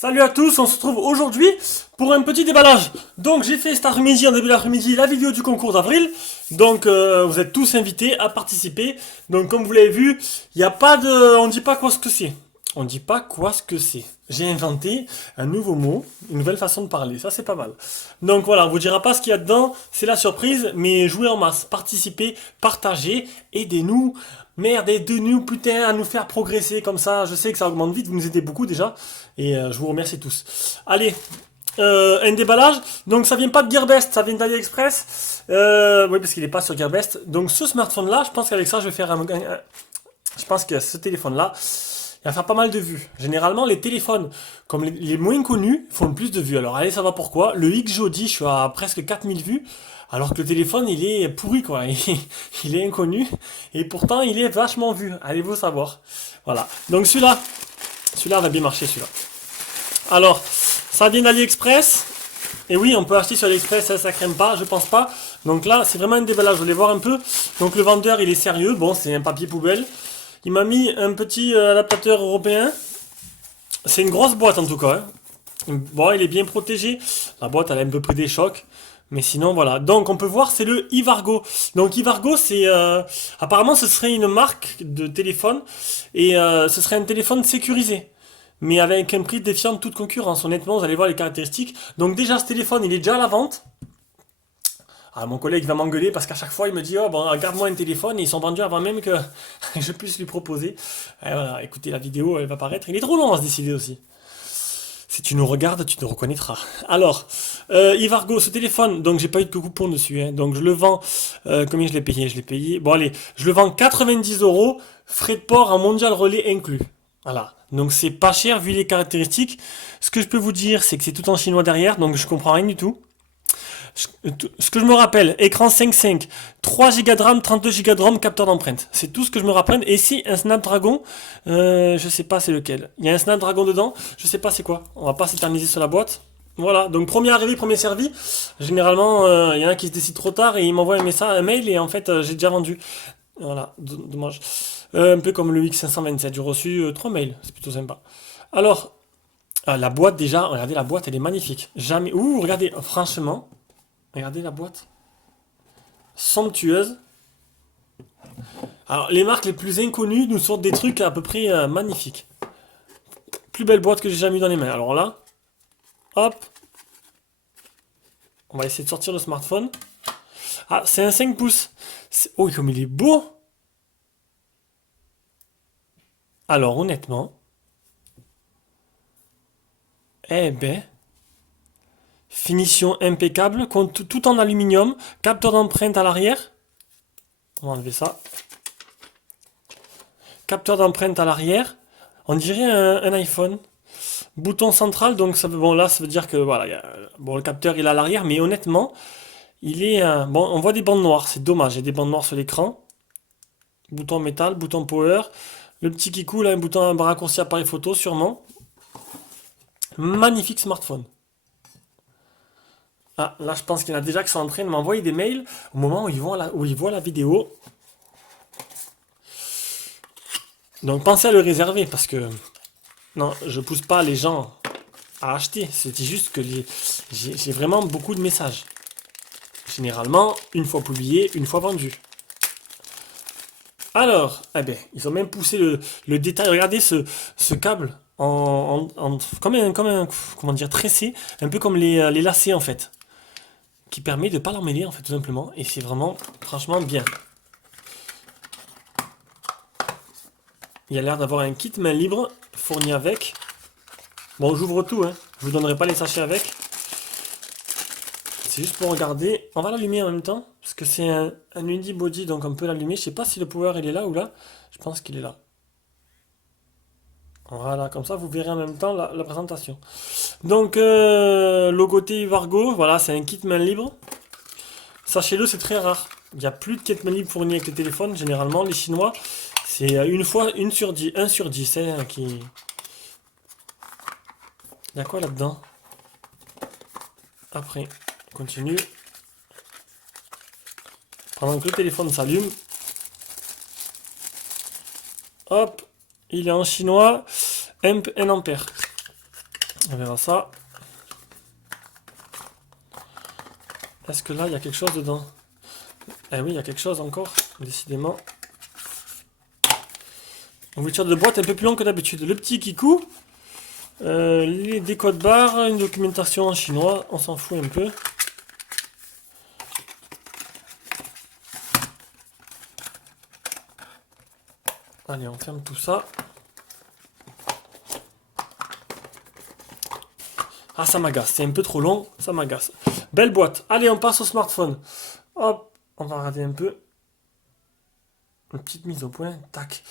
Salut à tous, on se retrouve aujourd'hui pour un petit déballage. Donc j'ai fait cet après-midi, en début d'après-midi, la vidéo du concours d'avril. Donc vous êtes tous invités à participer. Donc comme vous l'avez vu, il n'y a pas de... On dit pas quoi ce que c'est. On dit pas quoi ce que c'est. J'ai inventé un nouveau mot, une nouvelle façon de parler, ça c'est pas mal. Donc voilà, on vous dira pas ce qu'il y a dedans, c'est la surprise, mais jouez en masse, participez, partagez, aidez-nous. Merde, aidez-nous putain à nous faire progresser comme ça. Je sais que ça augmente vite, vous nous aidez beaucoup déjà. Et je vous remercie tous. Allez, un déballage. Donc ça vient pas de Gearbest, ça vient d'AliExpress. Oui, parce qu'il est pas sur Gearbest. Donc ce smartphone-là, je pense qu'avec ça, je vais faire je pense que ce téléphone-là, il va faire pas mal de vues. Généralement, les téléphones, comme les moins connus, font le plus de vues. Alors allez savoir pourquoi. Le XJODI, je suis à presque 4000 vues. Alors que le téléphone, il est pourri, quoi. Il est inconnu. Et pourtant, il est vachement vu. Allez-vous savoir. Voilà. Donc celui-là va bien marcher, celui-là. Alors, ça vient d'AliExpress. Et oui, on peut acheter sur AliExpress, ça crème pas, je pense pas. Donc là, c'est vraiment un déballage, je voulais voir un peu. Donc le vendeur, il est sérieux. Bon, c'est un papier poubelle. Il m'a mis un petit adaptateur européen. C'est une grosse boîte en tout cas, hein. Bon, il est bien protégé. La boîte, elle a un peu pris des chocs. Mais sinon, voilà. Donc, on peut voir, c'est le Ivargo. Donc, Ivargo, c'est... apparemment, ce serait une marque de téléphone. Et ce serait un téléphone sécurisé. Mais avec un prix défiant de toute concurrence. Honnêtement, vous allez voir les caractéristiques. Donc, déjà, ce téléphone, il est déjà à la vente. Ah, mon collègue va m'engueuler parce qu'à chaque fois, il me dit, oh, bon, garde-moi un téléphone. Et ils sont vendus avant même que je puisse lui proposer. Et voilà, écoutez, la vidéo, elle va paraître. Il est trop long à se décider aussi. Si tu nous regardes, tu nous reconnaîtras. Alors, Ivargo, ce téléphone, donc j'ai pas eu de coupon dessus, hein, donc je le vends, combien je l'ai payé? Je l'ai payé, bon allez, je le vends 90 euros, frais de port en mondial relais inclus. Voilà, donc c'est pas cher vu les caractéristiques. Ce que je peux vous dire, c'est que c'est tout en chinois derrière, donc je comprends rien du tout. Ce que je me rappelle, écran 5.5, 3 Go de RAM, 32 Go de ROM, capteur d'empreinte. C'est tout ce que je me rappelle. Et si un Snapdragon, je sais pas c'est lequel. Il y a un Snapdragon dedans, je sais pas c'est quoi. On va pas s'éterniser sur la boîte. Voilà, donc premier arrivé, premier servi. Généralement, il y en a qui se décident trop tard et ils m'envoient un message, un mail et en fait j'ai déjà vendu. Voilà, dommage. Un peu comme le X527, j'ai reçu 3 mails, c'est plutôt sympa. Alors, la boîte déjà, regardez la boîte, elle est magnifique. Jamais. Ouh, regardez, franchement. Regardez la boîte. Somptueuse. Alors, les marques les plus inconnues nous sortent des trucs à peu près magnifiques. Plus belle boîte que j'ai jamais eu dans les mains. Alors là, hop. On va essayer de sortir le smartphone. Ah, c'est un 5 pouces. Oh, comme il est beau. Alors, honnêtement. Eh ben. Finition impeccable, tout en aluminium. Capteur d'empreinte à l'arrière. On va enlever ça. Capteur d'empreinte à l'arrière. On dirait un iPhone. Bouton central, donc ça, bon là ça veut dire que voilà, bon le capteur il est à l'arrière, mais honnêtement, il est bon, on voit des bandes noires, c'est dommage, il y a des bandes noires sur l'écran. Bouton métal, bouton power, le petit qui coule, un bouton un raccourci appareil photo sûrement. Magnifique smartphone. Ah, là je pense qu'il y en a déjà qui sont en train de m'envoyer des mails au moment où ils voient la vidéo. Donc pensez à le réserver parce que non, je pousse pas les gens à acheter. C'était juste que j'ai vraiment beaucoup de messages. Généralement, une fois publié, une fois vendu. Alors, eh ben, ils ont même poussé le détail. Regardez ce câble comme un, comment dire, tressé, un peu comme les lacets en fait, qui permet de ne pas l'emmêler en fait tout simplement. Et c'est vraiment, franchement bien. Il y a l'air d'avoir un kit main libre fourni avec. Bon, j'ouvre tout, hein. Je vous donnerai pas les sachets avec. C'est juste pour regarder. On va l'allumer en même temps. Parce que c'est un unibody, donc on peut l'allumer. Je sais pas si le power il est là ou là. Je pense qu'il est là. Voilà, comme ça vous verrez en même temps la présentation. Donc, logoté Ivargo. Voilà, c'est un kit main libre. Sachez-le, c'est très rare. Il n'y a plus de kit main libre fourni avec le téléphone. Généralement, les Chinois, c'est une sur 10, 1 sur 10 hein, qui... Il y a quoi là-dedans? Après, on continue. Pendant que le téléphone s'allume. Hop, il est en chinois. 1 ampère. On verra ça. Est-ce que là, il y a quelque chose dedans? Eh oui, il y a quelque chose encore, décidément. Ouverture de boîte un peu plus long que d'habitude. Le petit Kikou. Des codes barres, une documentation en chinois, on s'en fout un peu. Allez, on ferme tout ça. Ah, ça m'agace, c'est un peu trop long, ça m'agace. Belle boîte. Allez, on passe au smartphone. Hop, on va regarder un peu. Une petite mise au point, tac.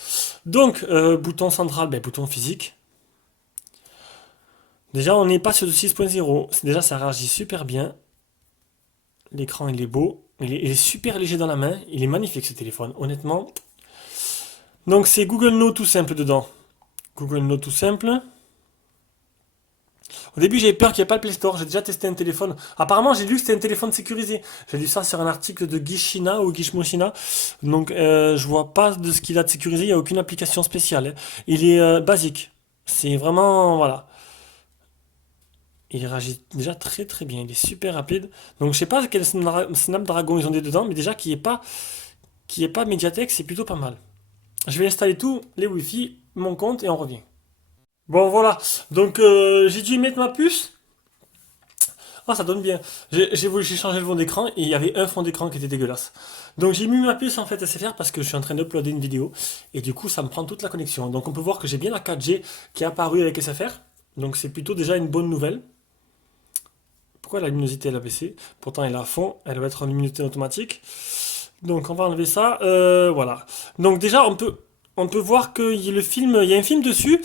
Donc, bouton central, bouton physique. Déjà, on n'est pas sur du 6.0. Déjà, ça réagit super bien. L'écran, il est beau. Il est super léger dans la main. Il est magnifique, ce téléphone, honnêtement. Donc, c'est Google No tout simple dedans. Google No tout simple. Au début, j'avais peur qu'il n'y ait pas le Play Store. J'ai déjà testé un téléphone. Apparemment, j'ai lu que c'était un téléphone sécurisé. J'ai lu ça sur un article de Gishina ou Gishmoshina. Donc, je vois pas de ce qu'il a de sécurisé. Il n'y a aucune application spéciale, hein. Il est basique. C'est vraiment... Voilà. Il réagit déjà très très bien. Il est super rapide. Donc, je sais pas quel Snapdragon ils ont des dedans. Mais déjà, qu'il n'y ait pas Mediatek, c'est plutôt pas mal. Je vais installer tous les Wi-Fi, mon compte, et on revient. Bon, voilà. Donc, j'ai dû mettre ma puce. Ah, ça donne bien. J'ai changé le fond d'écran et il y avait un fond d'écran qui était dégueulasse. Donc j'ai mis ma puce en fait SFR parce que je suis en train d'uploader une vidéo et du coup ça me prend toute la connexion. Donc on peut voir que j'ai bien la 4G qui est apparue avec SFR. Donc c'est plutôt déjà une bonne nouvelle. Pourquoi la luminosité elle a baissé? Pourtant elle est à fond, elle va être en luminosité automatique. Donc on va enlever ça. Voilà. Donc déjà on peut voir qu'il y a il y a un film dessus.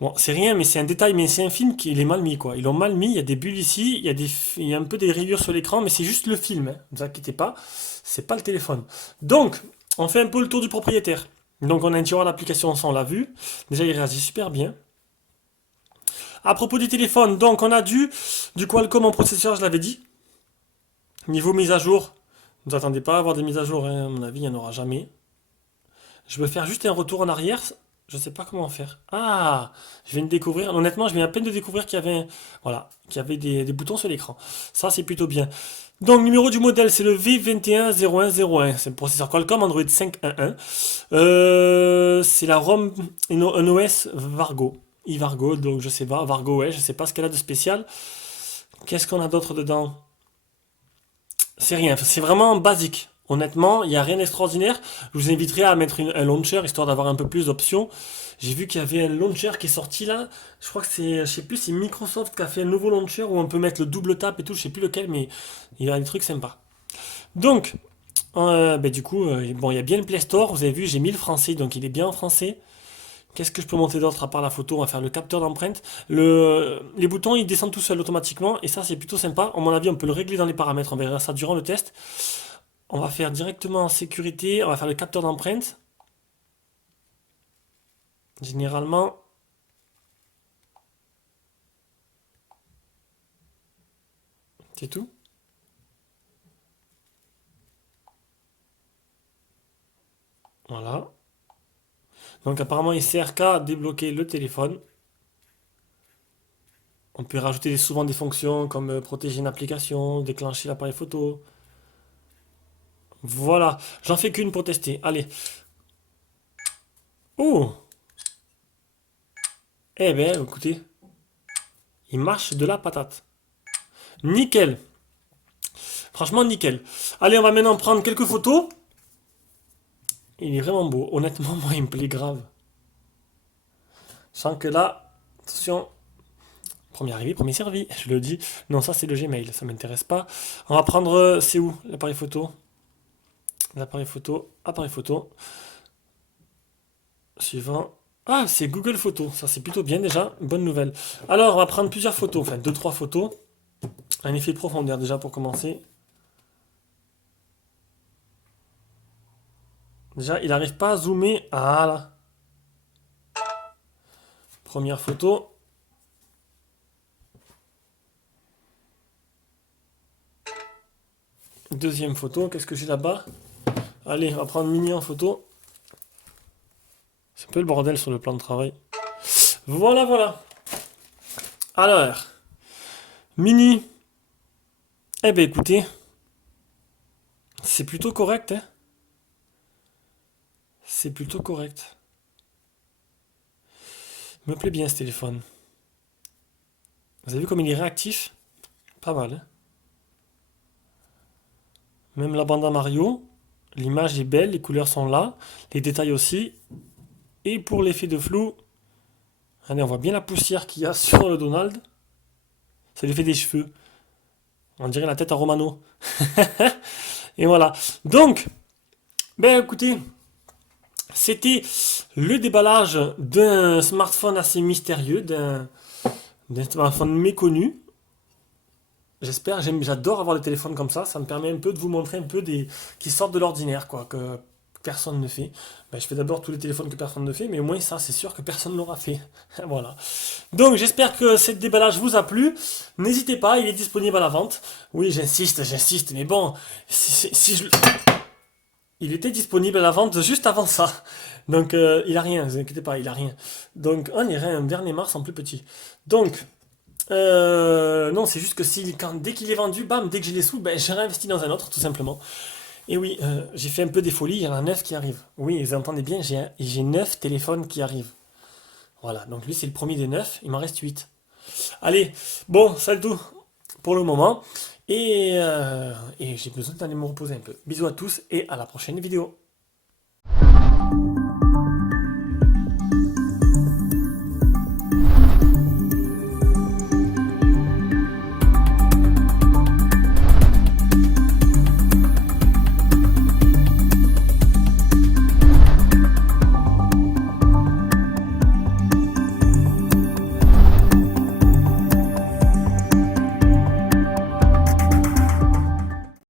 Bon, c'est rien, mais c'est un détail, mais c'est un film qui il est mal mis, quoi. Ils l'ont mal mis, il y a des bulles ici, il y a un peu des rayures sur l'écran, mais c'est juste le film, hein. Ne vous inquiétez pas, c'est pas le téléphone. Donc, on fait un peu le tour du propriétaire. Donc, on a un tiroir d'application, ça on l'a vu. Déjà, il réagit super bien. À propos du téléphone, donc on a du Qualcomm en processeur, je l'avais dit. Niveau mise à jour, ne vous attendez pas à avoir des mises à jour, hein. À mon avis, il n'y en aura jamais. Je veux faire juste un retour en arrière. Je sais pas comment faire. Ah, je viens de découvrir. Honnêtement, je viens à peine de découvrir qu'il y avait, voilà, qu'il y avait des boutons sur l'écran. Ça, c'est plutôt bien. Donc, numéro du modèle, c'est le V210101. C'est le processeur Qualcomm Android 5.1.1. C'est la ROM, un OS Vargo. iVargo, donc je sais pas. Vargo, ouais, je sais pas ce qu'elle a de spécial. Qu'est-ce qu'on a d'autre dedans? C'est rien, c'est vraiment basique. Honnêtement, il n'y a rien d'extraordinaire. Je vous inviterai à mettre un launcher histoire d'avoir un peu plus d'options. J'ai vu qu'il y avait un launcher qui est sorti là. Je crois que c'est, je sais plus, c'est Microsoft qui a fait un nouveau launcher où on peut mettre le double tap et tout. Je sais plus lequel, mais il y a des trucs sympas. Donc, du coup, bon, il y a bien le Play Store. Vous avez vu, j'ai mis le français, donc il est bien en français. Qu'est-ce que je peux monter d'autre à part la photo? On va faire le capteur d'empreinte. Les boutons, ils descendent tout seuls automatiquement. Et ça, c'est plutôt sympa. À mon avis, on peut le régler dans les paramètres. On verra ça durant le test. On va faire directement en sécurité. On va faire le capteur d'empreinte. Généralement, c'est tout. Voilà. Donc apparemment, il sert qu'à débloquer le téléphone. On peut rajouter souvent des fonctions comme protéger une application, déclencher l'appareil photo. Voilà, j'en fais qu'une pour tester. Allez. Oh! Eh ben, écoutez, il marche de la patate. Nickel. Franchement, nickel. Allez, on va maintenant prendre quelques photos. Il est vraiment beau. Honnêtement, moi, il me plaît grave. Sans que là, attention, premier arrivé, premier servi, je le dis. Non, ça c'est le Gmail, ça m'intéresse pas. On va prendre, c'est où l'appareil photo? L'appareil photo, appareil photo. Suivant. Ah, c'est Google Photos, ça c'est plutôt bien déjà, bonne nouvelle. Alors, on va prendre plusieurs photos, enfin deux, trois photos. Un effet de profondeur déjà pour commencer. Déjà, il n'arrive pas à zoomer. Ah là. Première photo. Deuxième photo, qu'est-ce que j'ai là-bas? Allez, on va prendre Mini en photo. C'est un peu le bordel sur le plan de travail. Voilà, voilà. Alors, Mini. Eh ben écoutez, c'est plutôt correct, hein. C'est plutôt correct. Me plaît bien ce téléphone. Vous avez vu comme il est réactif? Pas mal, hein. Même la bande à Mario, l'image est belle, les couleurs sont là, les détails aussi. Et pour l'effet de flou, allez, on voit bien la poussière qu'il y a sur le Donald. C'est l'effet des cheveux. On dirait la tête à Romano. Et voilà. Donc, ben écoutez, c'était le déballage d'un smartphone assez mystérieux, d'un smartphone méconnu. J'espère, j'adore avoir des téléphones comme ça me permet un peu de vous montrer un peu des qui sortent de l'ordinaire, quoi, que personne ne fait. Ben, je fais d'abord tous les téléphones que personne ne fait, mais au moins ça, c'est sûr que personne ne l'aura fait. Voilà. Donc j'espère que ce déballage vous a plu. N'hésitez pas, il est disponible à la vente. Oui, j'insiste, mais bon, si je... Il était disponible à la vente juste avant ça. Donc il a rien, ne vous inquiétez pas, il a rien. Donc on irait un dernier Mars en plus petit. Donc non, c'est juste que dès qu'il est vendu, bam, dès que j'ai les sous, ben, j'ai réinvesti dans un autre, tout simplement. Et oui, j'ai fait un peu des folies, il y en a 9 qui arrivent. Oui, vous entendez bien, j'ai 9 téléphones qui arrivent. Voilà, donc lui c'est le premier des 9, il m'en reste 8. Allez, bon, ça c'est tout pour le moment. Et j'ai besoin d'aller me reposer un peu. Bisous à tous et à la prochaine vidéo.